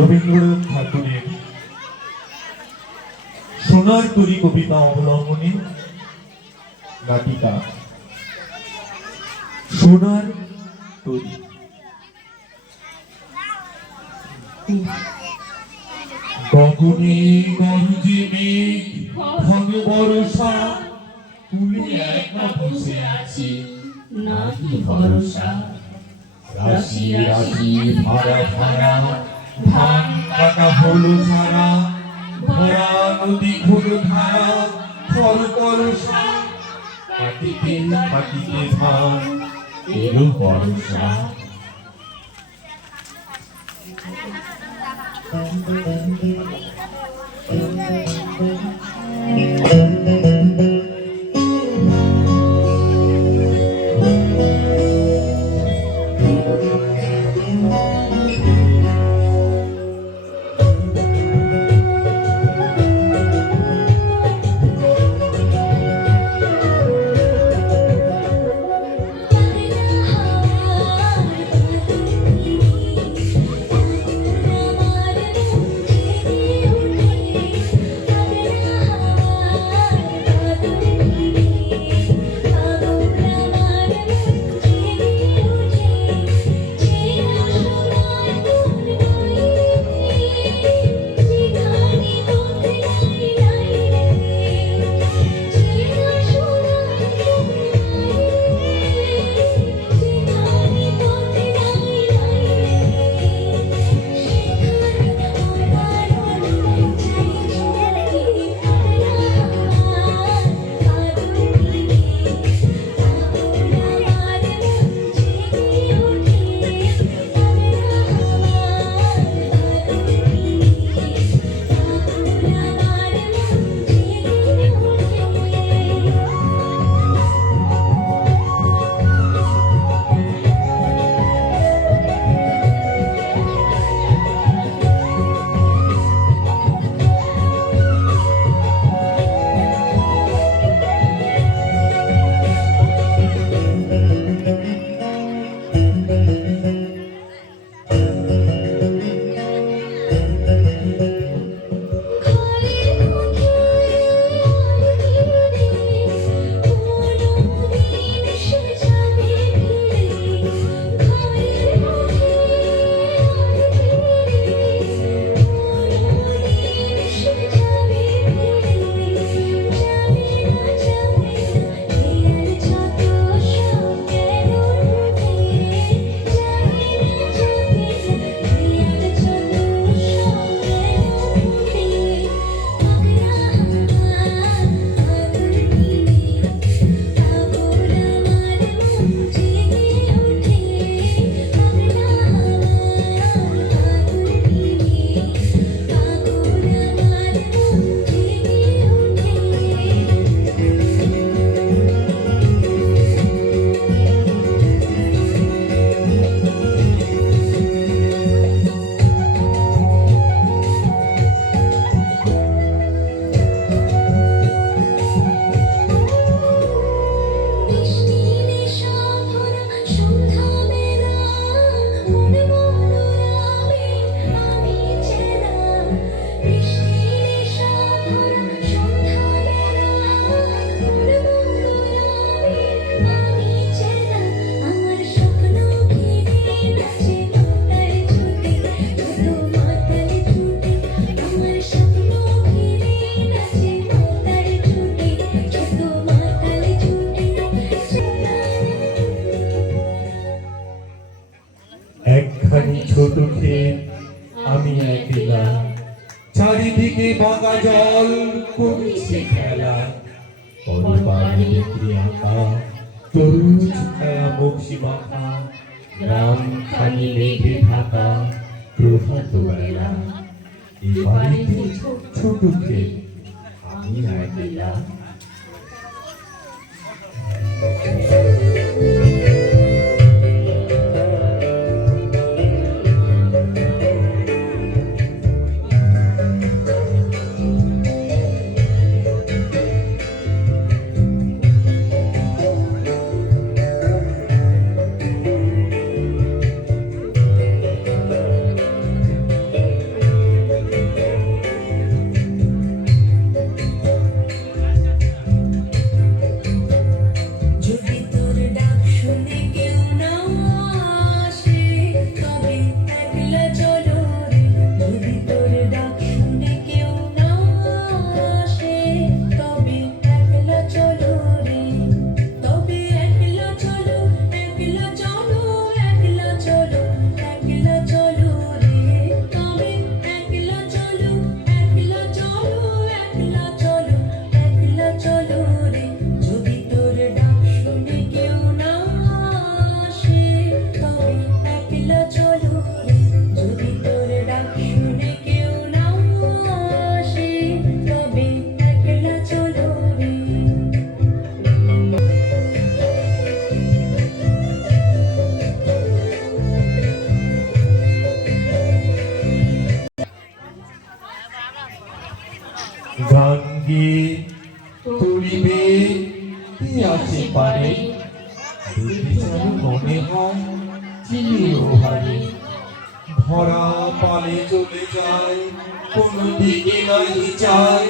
রবীন্দ্রনাথ ঠাকুরের সোনার তরী কবিতা অবলম্বনে নাটিকা সোনার তরী। গগনে গরজে মেঘ ঘন বর্ষা, কুলে একা বসে আছি নাহি ভরসা। রাশি রাশি ভাড়া ভাড়া ধান কাটা হলো ঝাড়া, ভরা নদী ঘোর ধারা ফল করসা। কাটিতে কাটিতে ধান এলো বর্ষা। ছোট ক্ষেত আমি একলা, চারিদিকে বাঁকা জল করছে খেলা। পরপারে আঁকা তরুণ ছায়া বক্সি মাখা, গ্রাম খানি মেঘে ঢাকা প্রভাত বেলা। এই বাড়িতে ছোট ক্ষেত আমি একলা। শুনে কেউ না আসে, তবে একলা চলো রে। যদি তোর ডাক শুনে কেউ না আসে, তবে একলা চলো রে। তবে একলা চলো, একলা চলো, একলা চলো, একলা চলো রে। তবে একলা চলো, একলা চলো, একলা চলো, একলা চলো রে। যদি তোর ডাক শুনে কেউ না আসে, তবে একলা চলো রে। যদি তোর ডাক শুনে কেউ না আসে, তবে একলা চলো রে। গান গেয়ে তুলিবে কি আসে পারে, দেখে যেন মনে হয় চিনিও হারে। ভরা পালে চলে যায়, কোনো দিকে নাহি যায়,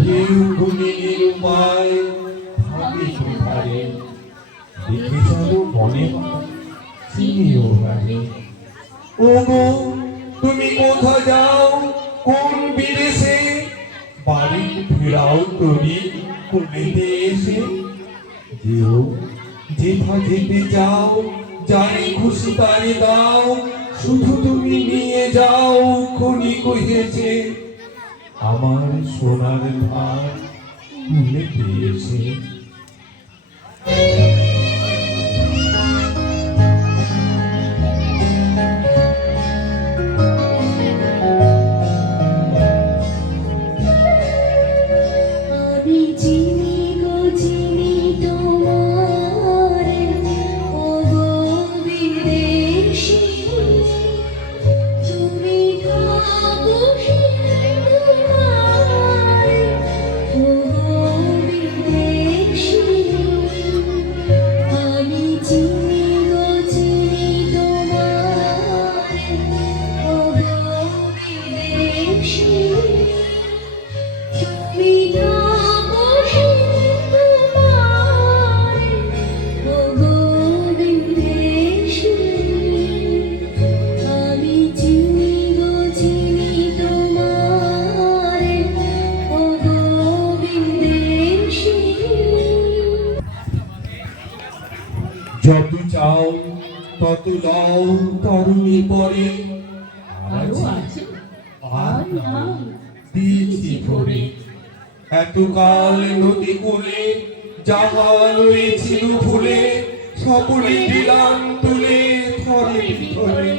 ঢেউ গুলি নিরুপায় ভাবে কোথারে। দেখে যেন মনে হয় চিনিও হারে। ওগো তুমি কোথা যাও, কোন বিদেশে, বাড়ি ফেরাও তরি কুলিতে এসে। যেও যেথা যেতে যাও, যারে খুশি তারে দাও, শুধু তুমি নিয়ে যাও খনি কহিয়েছে, আমার সোনার ধার কুলিতে এসে। আমি চিনি গো চিনি তোমারে, ওগো বিদেশী। তুমি থাকো তোমারে, ওগো বিদেশী। আমি চিনি গো চিনি তোমারে, ওগো বিদেশী। তুমি থাকো তোমারে, ওগো বিদেশী। আমি চিনি গো চিনি তোমারে, ওগো বিদেশী। যত চাও তত লও তরুণী পরে, আরো আছে আর নাও দিয়েছি ভরে। এতকাল নদী কূলে যাহা লয়েছিল ভুলে, সকলে দিলাম তুলে থরে বিথরে।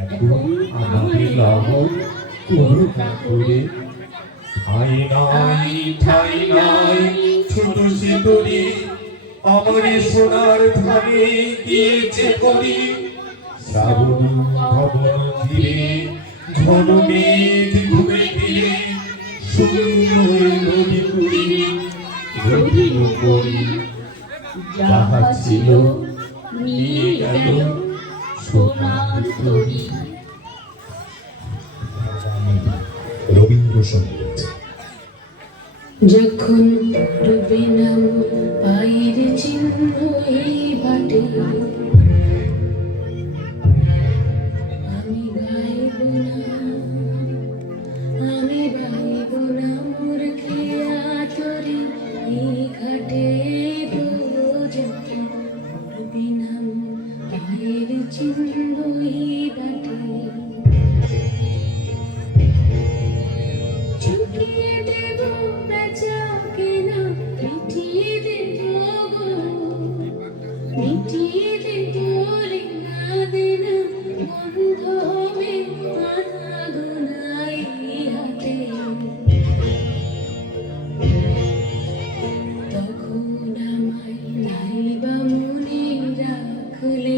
এখন আমাকে লাভ করুণা করে, ঠাই নাই ঠাই নাই ছোট সে তরি, আমার সোনার ধারে গিয়েছে করি। শ্রাবণ ভবন ধীরে ঘন মেঘ ঘুরে ফিরে, শূন্য নদী পুরী রহিল করি। যাহা ছিল নিয়ে গেল সোনার তরি। রবীন্দ্রসঙ্গীত। যখন ডুবে নাম পায়ের চিহ্ন এই বাটে, আমি গাইব না, আমি গাইব না মোর খেয়া তরি এই ঘাটে গো। যখন ডুবে নাম পায়ের চিহ্ন এই বাটে, চুকিয়ে দেব বেচা কেনা, মিটিয়ে দেব গো, মিটিয়ে দেব রিঙা দেনা, বন্ধ হবে আনা গোনাই হাতে। তখন আমায় নাইবা মনে রাখলে,